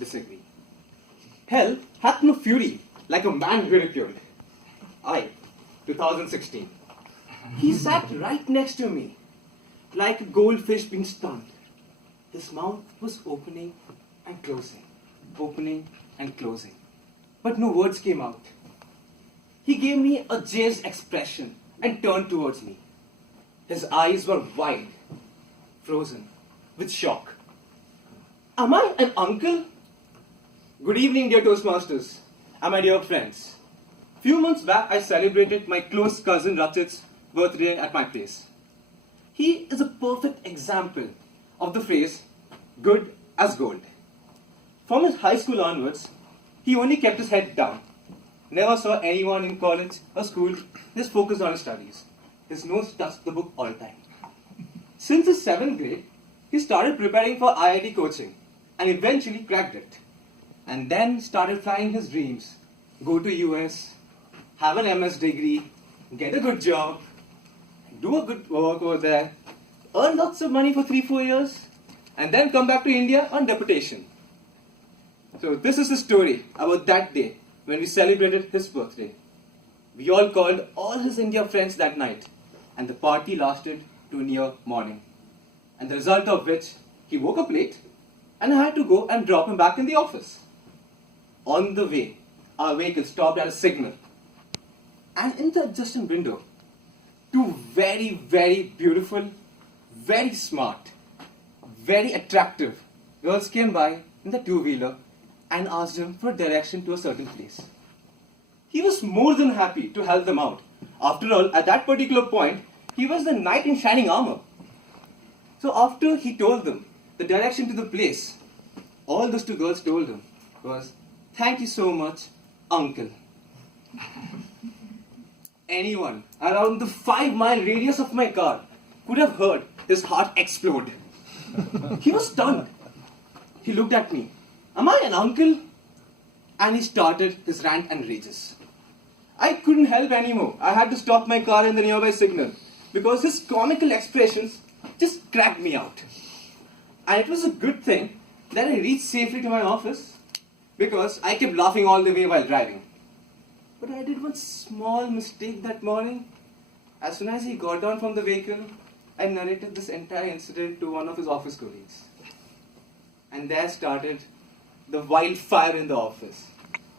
disagree. Hell hath no fury like a man ridiculed. I, 2016. He sat right next to me, like a goldfish being stunned. His mouth was opening and closing, but no words came out. He gave me a jazzed expression and turned towards me. His eyes were wide, frozen, with shock. Am I an uncle? Good evening, dear Toastmasters, and my dear friends. Few months back, I celebrated my close cousin Rachit's birthday at my place. He is a perfect example of the phrase, good as gold. From his high school onwards, he only kept his head down. Never saw anyone in college or school just focused on his studies. His nose touched the book all the time. Since his 7th grade, he started preparing for IIT coaching and eventually cracked it. And then started flying his dreams. Go to US, have an MS degree, get a good job, do a good work over there, earn lots of money for 3-4 years, and then come back to India on deputation. So this is the story about that day when we celebrated his birthday. We all called all his India friends that night, and the party lasted to near morning. And the result of which, he woke up late, and I had to go and drop him back in the office. On the way, our vehicle stopped at a signal. And in the adjacent window, two very, very beautiful, very smart, very attractive girls came by in the two-wheeler and asked him for direction to a certain place. He was more than happy to help them out. After all, at that particular point, he was the knight in shining armor. So after he told them the direction to the place, all those two girls told him was, "Thank you so much, uncle." Anyone around the 5-mile radius of my car could have heard his heart explode. He was stunned. He looked at me. "Am I an uncle?" And he started his rant and rages. I couldn't help anymore. I had to stop my car in the nearby signal because his comical expressions just cracked me out. And it was a good thing that I reached safely to my office because I kept laughing all the way while driving. But I did one small mistake that morning. As soon as he got down from the vehicle, I narrated this entire incident to one of his office colleagues. And there started the wildfire in the office.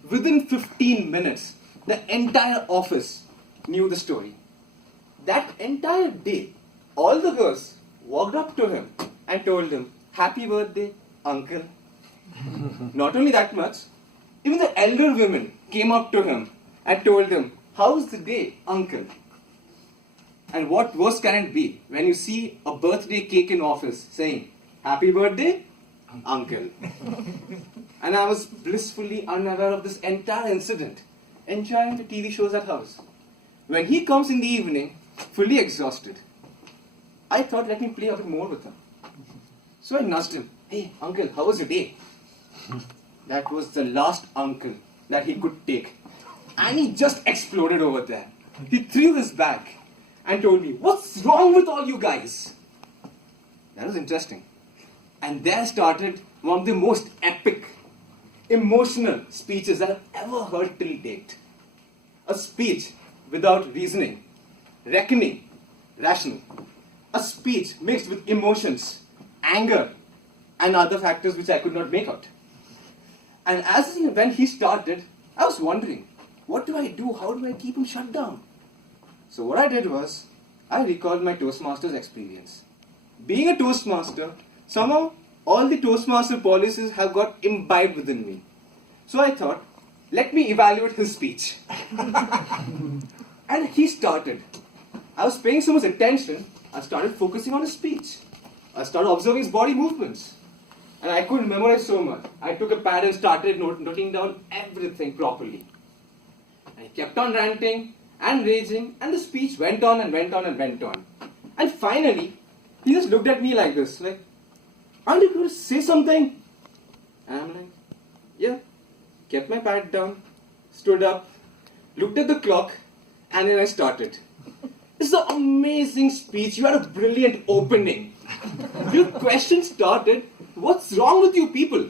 Within 15 minutes, the entire office knew the story. That entire day, all the girls walked up to him and told him, "Happy birthday, uncle." Not only that much, even the elder women came up to him and told him, "How's the day, uncle?" And what worse can it be when you see a birthday cake in office saying, "Happy birthday, uncle." And I was blissfully unaware of this entire incident, enjoying the TV shows at house. When he comes in the evening, fully exhausted, I thought, let me play a bit more with him. So I nudged him, "Hey, uncle, how was your day?" That was the last uncle that he could take. And he just exploded over there. He threw his bag and told me, "What's wrong with all you guys?" That was interesting. And there started one of the most epic, emotional speeches that I've ever heard till date. A speech without reasoning, reckoning, rational. A speech mixed with emotions, anger, and other factors which I could not make out. And when he started, I was wondering, what do I do? How do I keep him shut down? So what I did was, I recalled my Toastmasters experience. Being a Toastmaster, somehow all the Toastmaster policies have got imbibed within me. So I thought, let me evaluate his speech. And he started. I was paying so much attention, I started focusing on his speech. I started observing his body movements. And I couldn't memorize so much. I took a pad and started noting down everything properly. And he kept on ranting and raging, and the speech went on and went on and went on. And finally, he just looked at me like this, like, "Aren't you going to say something?" And I'm like, "Yeah." Kept my pad down, stood up, looked at the clock, and then I started. "It's an amazing speech. You had a brilliant opening. Your question started, 'What's wrong with you people?'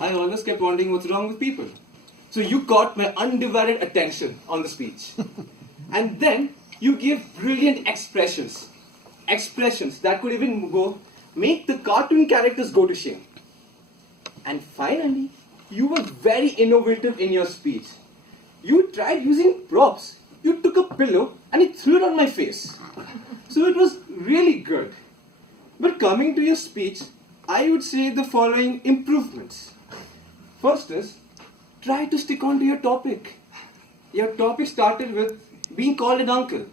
I always kept wondering what's wrong with people. So you caught my undivided attention on the speech. And then you gave brilliant expressions. Expressions that could even make the cartoon characters go to shame. And finally, you were very innovative in your speech. You tried using props. You took a pillow and you threw it on my face. So it was really good. But coming to your speech, I would say the following improvements. First is, try to stick on to your topic. Your topic started with being called an uncle.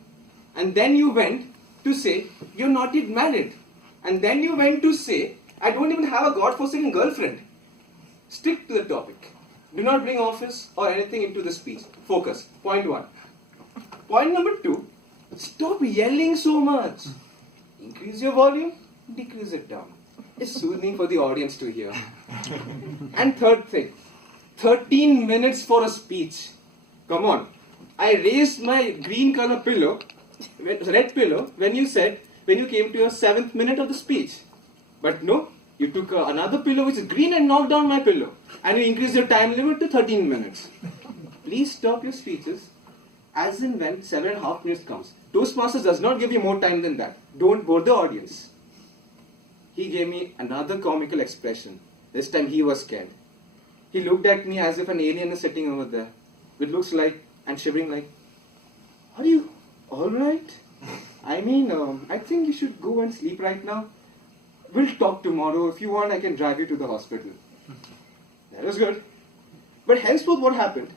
And then you went to say, you're not yet married. And then you went to say, I don't even have a God-forsaken girlfriend. Stick to the topic. Do not bring office or anything into the speech. Focus. Point 1. Point number 2, stop yelling so much. Increase your volume, decrease it down. It's soothing for the audience to hear. And third thing, 13 minutes for a speech. Come on. I raised my green color pillow, red pillow, when you came to your 7th minute of the speech. But no, you took another pillow which is green and knocked down my pillow. And you increased your time limit to 13 minutes. Please stop your speeches as and when 7.5 minutes comes. Toastmasters does not give you more time than that. Don't bore the audience. He gave me another comical expression. This time he was scared. He looked at me as if an alien is sitting over there. With looks like and shivering like, are you alright? I mean, I think you should go and sleep right now. We'll talk tomorrow. If you want, I can drive you to the hospital. That was good. But henceforth what happened?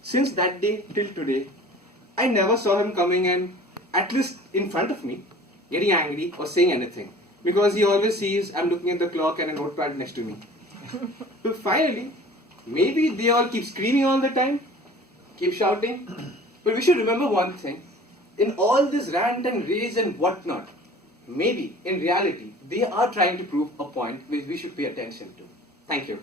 Since that day till today, I never saw him coming and, at least in front of me, getting angry or saying anything. Because he always sees I'm looking at the clock and a notepad next to me. So finally, maybe they all keep screaming all the time, keep shouting. But we should remember one thing. In all this rant and rage and whatnot, maybe in reality, they are trying to prove a point which we should pay attention to. Thank you.